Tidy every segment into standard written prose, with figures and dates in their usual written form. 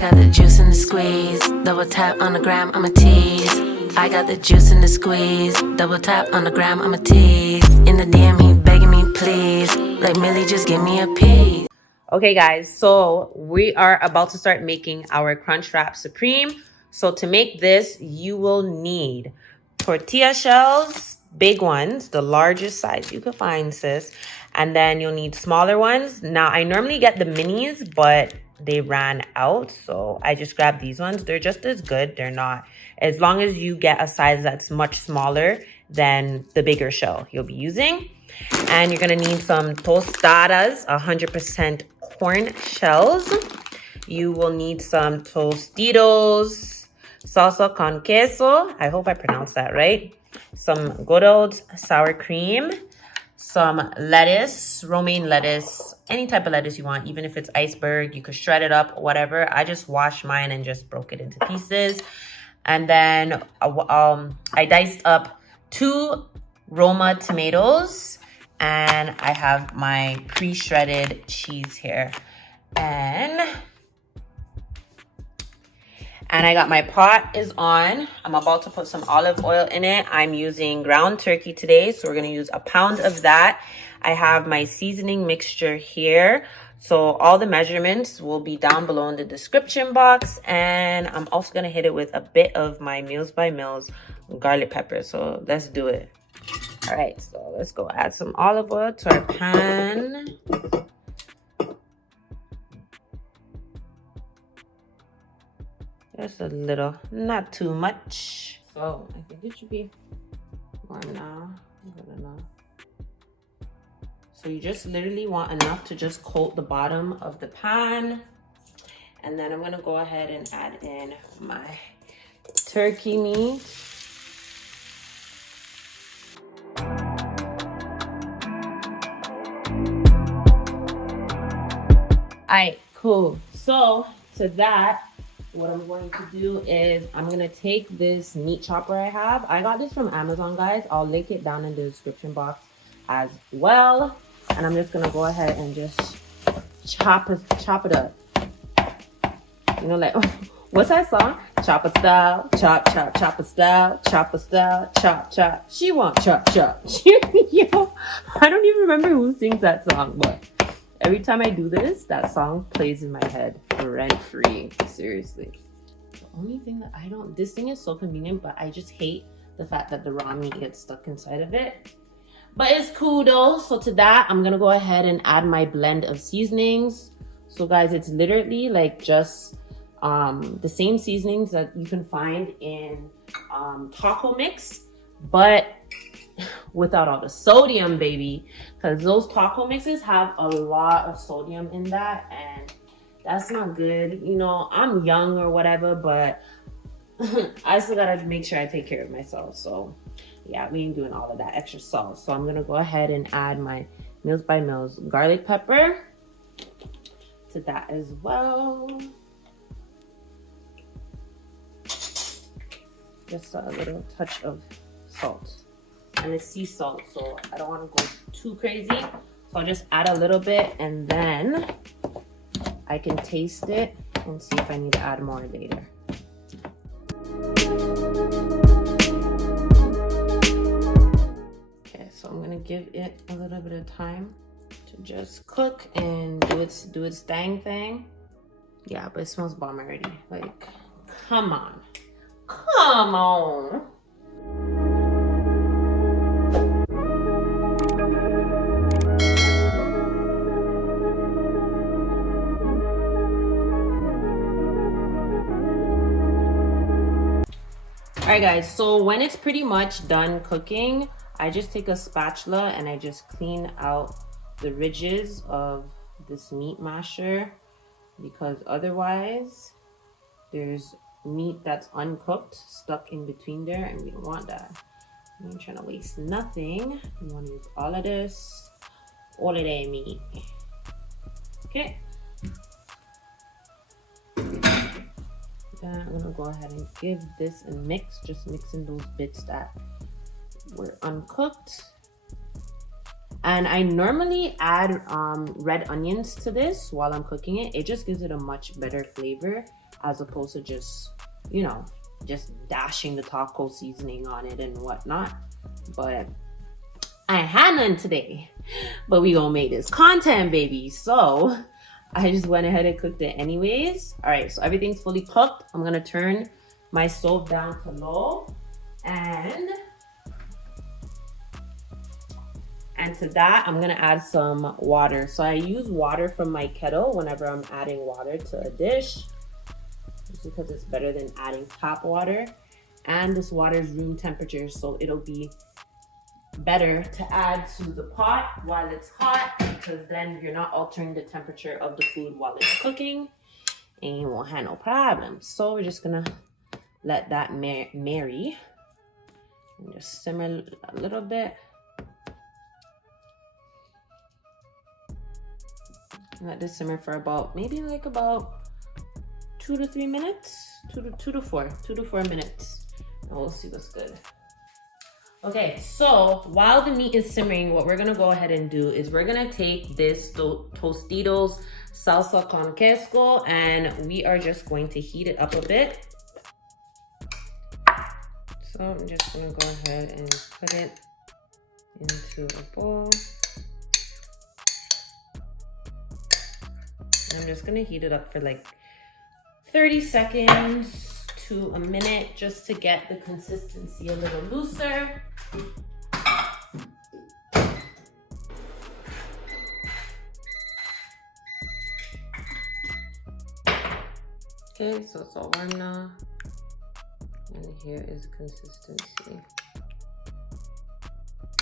I got the juice in the squeeze. Double tap on the gram, I'm a tease. I got the juice in the squeeze. Double tap on the gram, I'm a tease. In the DM, he begging me, please. Like Millie, just give me a piece. Okay, guys, so we are about to start making our Crunchwrap Supreme. So to make this, you will need tortilla shells, big ones, the largest size you could find, sis. And then you'll need smaller ones. Now, I normally get the minis, but they ran out. So I just grabbed these ones. They're just as good. They're not. As long as you get a size that's much smaller than the bigger shell you'll be using. And you're going to need some tostadas, 100% corn shells. You will need some Tostitos, salsa con queso. I hope I pronounced that right. Some good old sour cream, some lettuce, romaine lettuce, any type of lettuce you want, even if it's iceberg, you could shred it up, whatever. I just washed mine and just broke it into pieces. And then I diced up 2 Roma tomatoes. And I have my pre-shredded cheese here. And I got my pot is on. I'm about to put some olive oil in it. I'm using ground turkey today, so we're gonna use 1 pound of that. I have my seasoning mixture here. So all the measurements will be down below in the description box. And I'm also gonna hit it with a bit of my Meals by Mills garlic pepper. So let's do it. All right, so let's go add some olive oil to our pan. Just a little, not too much. So I think it should be warm now. Good enough. So you just literally want enough to just coat the bottom of the pan. And then I'm gonna go ahead and add in my turkey meat. All right, cool. So to that, what I'm going to do is I'm going to take this meat chopper I have. I got this from Amazon, guys. I'll link it down in the description box as well. And I'm just going to go ahead and just chop it up. You know, like, what's that song? Chopper style, chop, chop, chopper style, chopper style, chop, chop. She won't chop, chop. Yo, I don't even remember who sings that song, but every time I do this, that song plays in my head rent-free. Seriously. The only thing that this thing is so convenient, but I just hate the fact that the raw meat gets stuck inside of it. But it's cool though. So to that, I'm going to go ahead and add my blend of seasonings. So guys, it's literally like just the same seasonings that you can find in taco mix, but without all the sodium, baby, because those taco mixes have a lot of sodium in that, and that's not good. You know, I'm young or whatever, but I still gotta make sure I take care of myself. So yeah, we ain't doing all of that extra salt. So I'm gonna go ahead and add my Meals by Mills garlic pepper to that as well. Just a little touch of salt. And it's sea salt, so I don't want to go too crazy. So I'll just add a little bit, and then I can taste it and see if I need to add more later. Okay, so I'm gonna give it a little bit of time to just cook and do its dang thing. Yeah, but it smells bomb already. Like, come on. Come on. Alright guys, so when it's pretty much done cooking, I just take a spatula and I just clean out the ridges of this meat masher, because otherwise there's meat that's uncooked stuck in between there, and we don't want that. We ain't trying to waste nothing. We want to use all of this, all of that meat. Okay. Then I'm gonna go ahead and give this a mix, just mixing those bits that were uncooked. And I normally add red onions to this while I'm cooking it. It just gives it a much better flavor. as opposed to just, you know, just dashing the taco seasoning on it and whatnot. But I had none today, but we gonna make this content, baby. So I just went ahead and cooked it anyways. All right, so everything's fully cooked. I'm gonna turn my stove down to low, and to that, I'm gonna add some water. So I use water from my kettle whenever I'm adding water to a dish, just because it's better than adding tap water. And this water is room temperature, so it'll be better to add to the pot while it's hot, because then you're not altering the temperature of the food while it's cooking and you won't have no problems. So we're just gonna let that marry and just simmer a little bit. Let this simmer for about maybe like about 2 to 3 minutes, 2 to 4 minutes, and we'll see what's good. Okay, so while the meat is simmering, what we're gonna go ahead and do is we're gonna take this Tostitos salsa con queso, and we are just going to heat it up a bit. So I'm just gonna go ahead and put it into a bowl. And I'm just gonna heat it up for like 30 seconds to a minute, just to get the consistency a little looser. Okay, so it's all warm now. And here is consistency.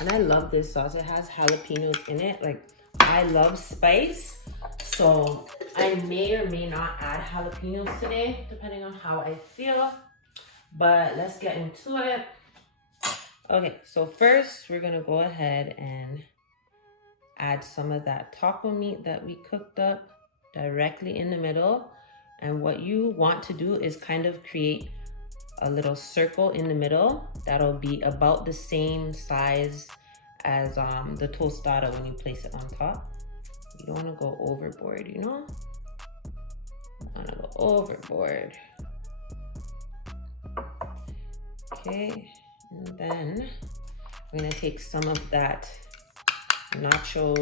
And I love this sauce. It has jalapenos in it. Like, I love spice. So I may or may not add jalapenos today, depending on how I feel. But let's get into it. Okay, so first we're gonna go ahead and add some of that taco meat that we cooked up directly in the middle. And what you want to do is kind of create a little circle in the middle that'll be about the same size as the tostada when you place it on top. You don't want to go overboard, you know? You want to go overboard. Okay, and then we're gonna take some of that nacho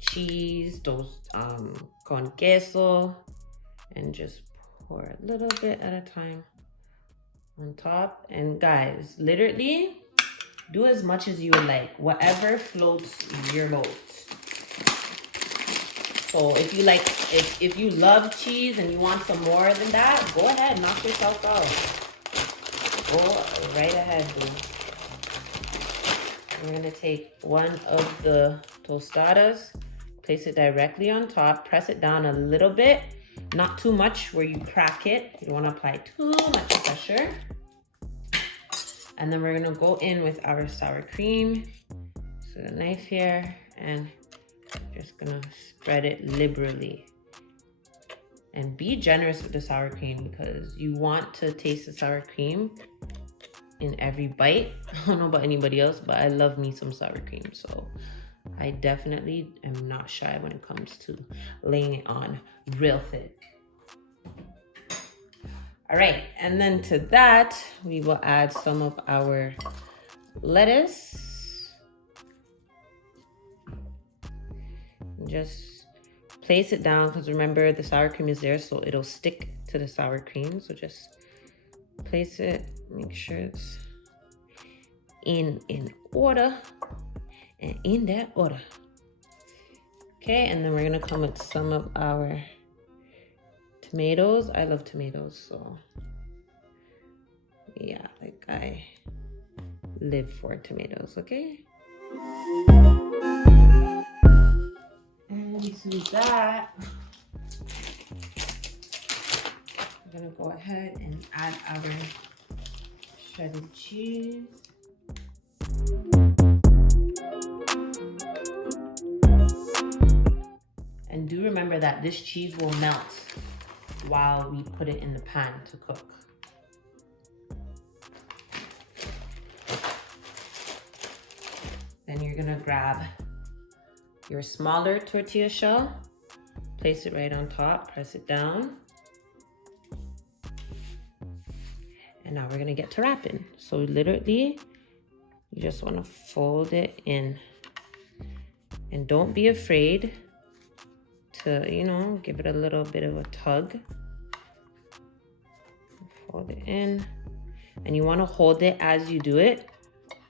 cheese, those con queso, and just pour a little bit at a time on top. And guys, literally do as much as you would like, whatever floats your boat. So if you like, if you love cheese and you want some more than that, go ahead, knock yourself out. Go right ahead, boo. We're gonna take one of the tostadas, place it directly on top, press it down a little bit, not too much where you crack it. You don't wanna apply too much pressure. And then we're gonna go in with our sour cream. So the knife here, and just gonna spread it liberally. And be generous with the sour cream, because you want to taste the sour cream in every bite. I don't know about anybody else, but I love me some sour cream. So I definitely am not shy when it comes to laying it on real thick. All right, and then to that, we will add some of our lettuce. Just place it down, because remember the sour cream is there, so it'll stick to the sour cream. So just place it, make sure it's in order and in that order. Okay, and then we're gonna come with some of our tomatoes. I love tomatoes, so yeah, like I live for tomatoes, okay? And to that, we're gonna go ahead and add our shredded cheese. And do remember that this cheese will melt while we put it in the pan to cook. Then you're gonna grab your smaller tortilla shell, place it right on top, press it down. And now we're gonna get to wrapping. So literally, you just wanna fold it in. And don't be afraid to, you know, give it a little bit of a tug. Fold it in. And you wanna hold it as you do it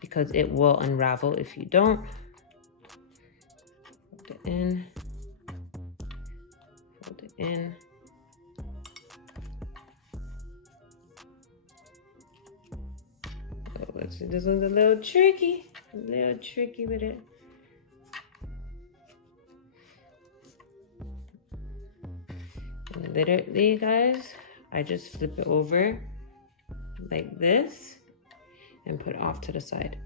because it will unravel if you don't. Fold it in. Fold it in. This one's a little tricky with it. And literally, guys, I just flip it over like this and put it off to the side.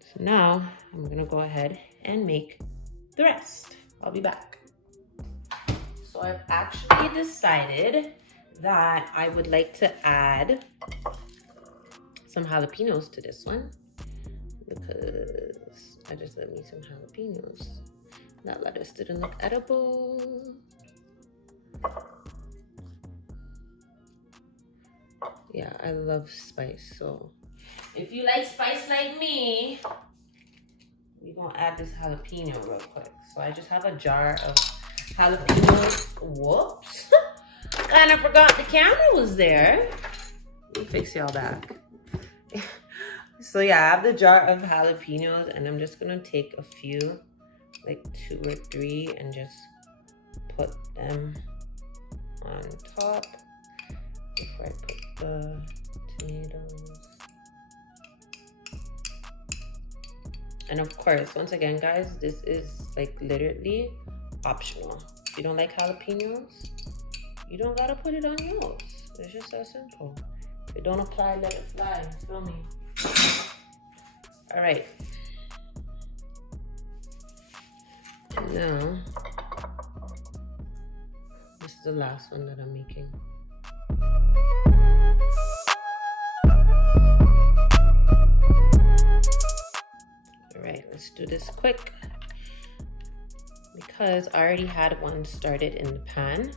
So now I'm gonna go ahead and make the rest. I'll be back. So I've actually decided that I would like to add some jalapenos to this one because I just love me some jalapenos. That lettuce didn't look edible. Yeah, I love spice. So if you like spice like me, we're gonna add this jalapeno real quick. So I just have a jar of jalapenos. Whoops. Kind of forgot the camera was there. Let me fix y'all back. So yeah, I have the jar of jalapenos and I'm just gonna take a few, like 2 or 3, and just put them on top before I put the tomatoes. And of course, once again, guys, this is like literally optional. If you don't like jalapenos, you don't gotta put it on yours. It's just that simple. If it don't apply, let it fly. Feel me? All right. Now, this is the last one that I'm making. All right, let's do this quick because I already had one started in the pan.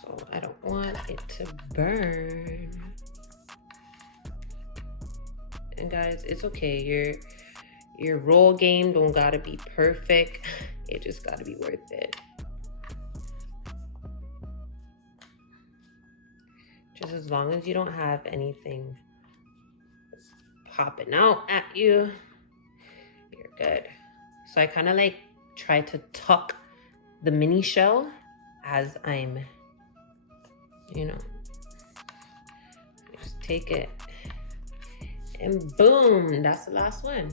So I don't want it to burn. And guys, it's okay. Your roll game don't gotta be perfect. It just gotta be worth it. Just as long as you don't have anything popping out at you, you're good. So I kind of like try to tuck the mini shell as I'm, you know, just take it and boom, that's the last one.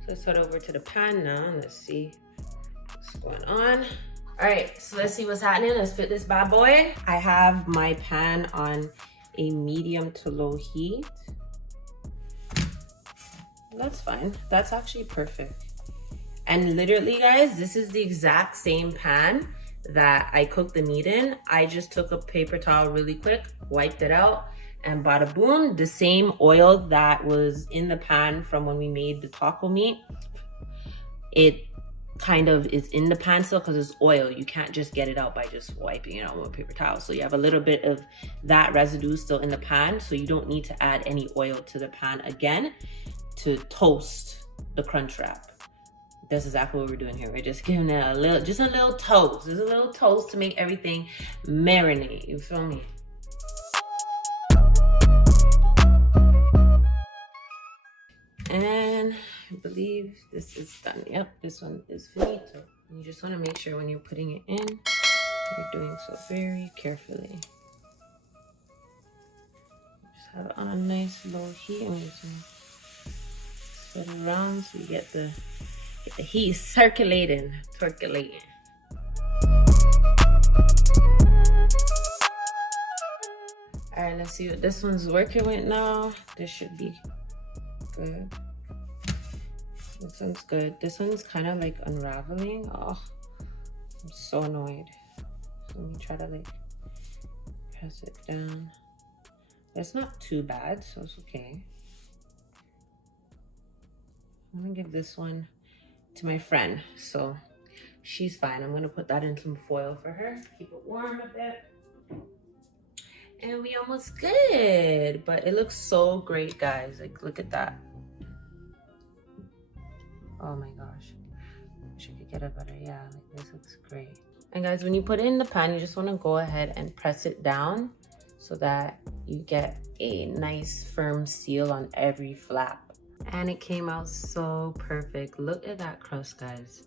So let's head over to the pan now and let's see what's going on. All right, so let's see what's happening. Let's fit this bad boy. I have my pan on a medium to low heat. That's fine. That's actually perfect. And literally, guys, this is the exact same pan that I cooked the meat in. I just took a paper towel really quick, wiped it out, and bada boom, the same oil that was in the pan from when we made the taco meat, it kind of is in the pan still because it's oil. You can't just get it out by just wiping it out with a paper towel. So you have a little bit of that residue still in the pan, so you don't need to add any oil to the pan again to toast the Crunchwrap. That's exactly what we're doing here. We're just giving it a little, just a little toast. Just a little toast to make everything marinate. You feel me? And I believe this is done. Yep, this one is finito. You just want to make sure when you're putting it in, you're doing so very carefully. Just have it on a nice low heat and just spread it around so you get the heat circulating. All right, let's see what this one's working with now. This should be good. This one's good. This one's kind of like unraveling. Oh, I'm so annoyed. So let me try to like press it down. It's not too bad, so it's okay. I'm gonna give this one to my friend, so she's fine. I'm gonna put that in some foil for her, keep it warm a bit. And we almost good, but it looks so great, guys. Like, look at that. Oh my gosh. Wish I could get it better. Yeah, like this looks great. And guys, when you put it in the pan, you just want to go ahead and press it down so that you get a nice firm seal on every flap. And it came out so perfect. Look at that crust, guys.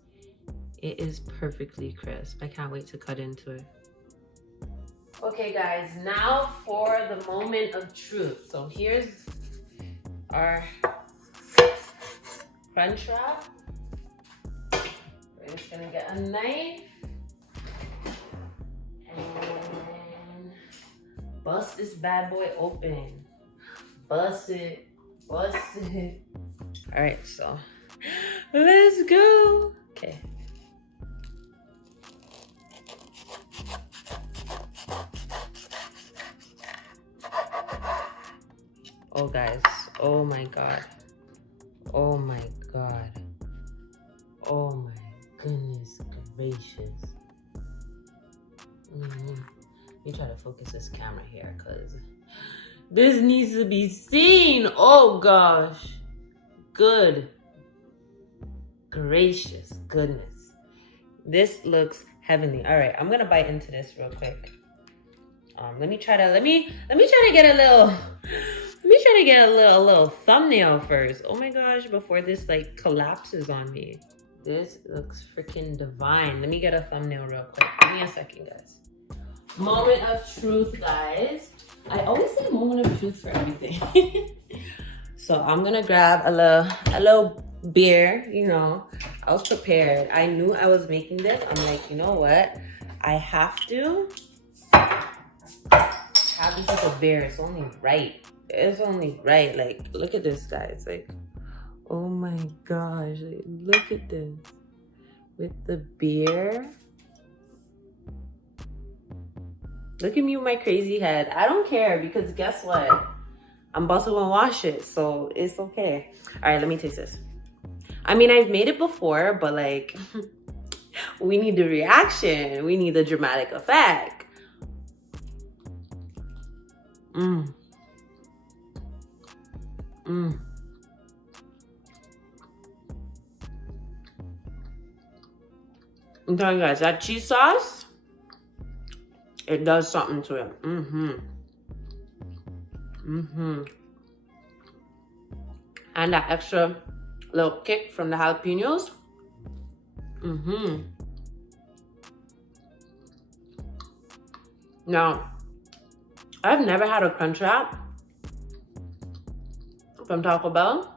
It is perfectly crisp. I can't wait to cut into it. Okay guys, now for the moment of truth. So here's our Crunchwrap. We're just gonna get a knife and bust this bad boy open. Bust it, bust it. All right, so let's go. Okay. Oh guys, oh my God. Oh my God. Oh my goodness gracious. Let me try to focus this camera here because this needs to be seen. Oh gosh. Good. Gracious goodness. This looks heavenly. All right, I'm gonna bite into this real quick. Let me try to get a little thumbnail first. Oh my gosh, before this like collapses on me. This looks freaking divine. Let me get a thumbnail real quick. Give me a second, guys. Moment of truth, guys. I always say moment of truth for everything. So I'm gonna grab a little beer, you know. I was prepared. I knew I was making this. I'm like, you know what? I have to have this as a beer. It's only right. It's only right. Like, look at this, guys. Like, oh my gosh. Like, look at this. With the beer. Look at me with my crazy head. I don't care because guess what? I'm about to go and wash it, so it's okay. All right, let me taste this. I mean, I've made it before, but like, we need the reaction. We need the dramatic effect. I'm telling you guys, that cheese sauce, it does something to it. And that extra little kick from the jalapenos. Now, I've never had a Crunchwrap from Taco Bell,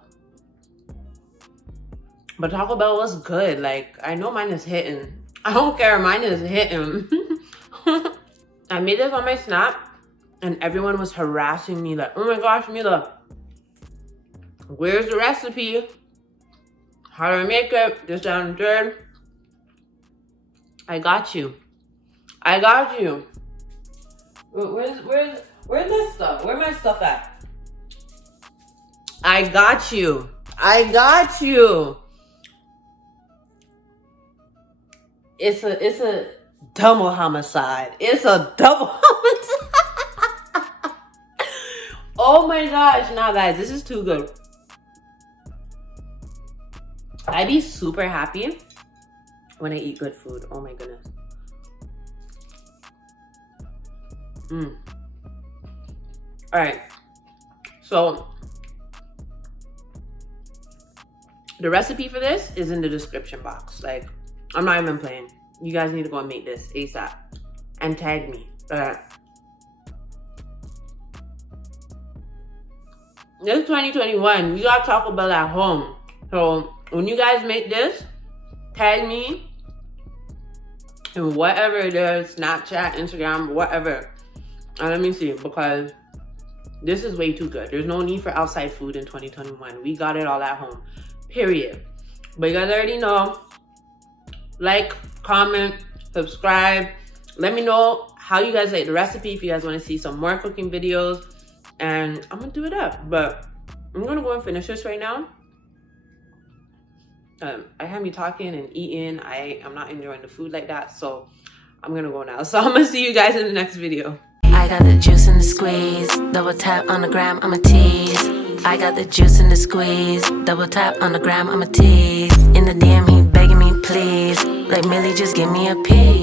but Taco Bell was good. Like, I know mine is hitting. I don't care, mine is hitting. I made this on my Snap, and everyone was harassing me like, oh my gosh, Mila, where's the recipe? How do I make it? This, that, and third. I got you. I got you. Where's my stuff? Where my stuff at? I got you. I got you. It's a double homicide. It's a double homicide. Oh my gosh. Nah, guys, this is too good. I be super happy when I eat good food. Oh my goodness. All right. So the recipe for this is in the description box. Like, I'm not even playing. You guys need to go and make this ASAP and tag me. This is 2021. We got Taco Bell at home. So when you guys make this, tag me and whatever it is, Snapchat, Instagram, whatever. And let me see, because this is way too good. There's no need for outside food in 2021. We got it all at home, period. But you guys already know, like, comment, subscribe. Let me know how you guys like the recipe, if you guys want to see some more cooking videos. And I'm going to do it up. But I'm going to go and finish this right now. I have me talking and eating. I'm not enjoying the food like that. So I'm gonna go now. So I'm gonna see you guys in the next video. I got the juice in the squeeze. Double tap on the gram, I'm a tease. I got the juice in the squeeze. Double tap on the gram, I'm a tease. In the DM, he begging me, please. Like Millie, just give me a piece.